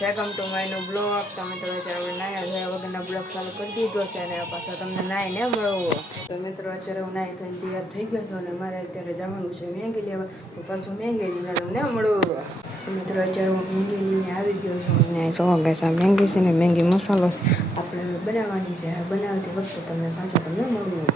Welcome to my નો blog. તમે તો અત્યારે નાયા ધોયા વગરના બ્લોગ ચાલુ કરી દીધો છે અને પાછો તમને નાઈ ને મળવો. તો મિત્રો અત્યારે હું નાઈ ધોઈને તૈયાર થઈ ગયો છું અને મારે અત્યારે જવાનું છે મેગી લેવા. તો પાછું મેગી લઈને તમને મળવું. તો મિત્રો અત્યારે હું મેગી લઈને આવી ગયો છું અને જો ગાઈસ આ મેગી છે ને મેગી મસાલો આપણે બનાવવાની છે. બનાવતી વખતે તમને પાછું તમને મળવું.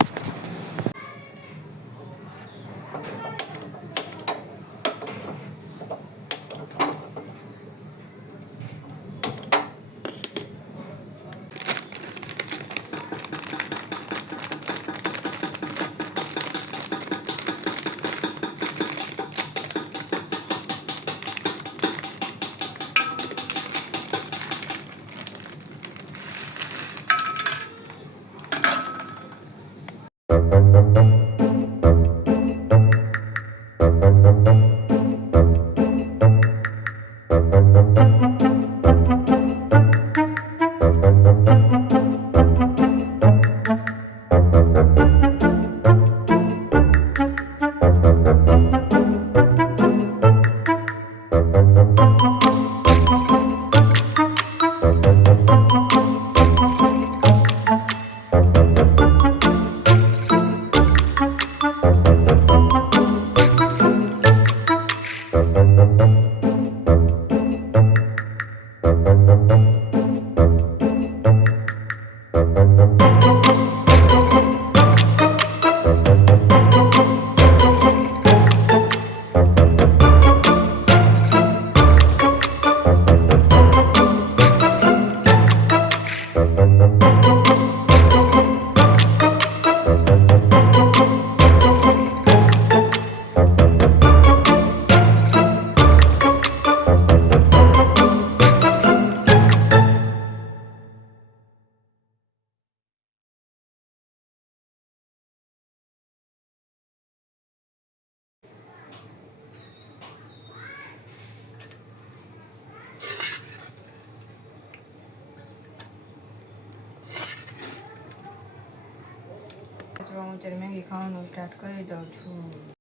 હું અત્યારે મેગી ખાવાનું સ્ટાર્ટ કરી દઉં છું.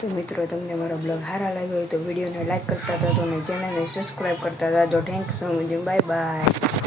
તો મિત્રો તમને મારો બ્લોગ સારા લાગ્યો હોય તો વિડીયોને લાઈક કરતા હતા અને ચેનલને સબસ્ક્રાઈબ કરતા હતા. Thank you so much. Bye bye.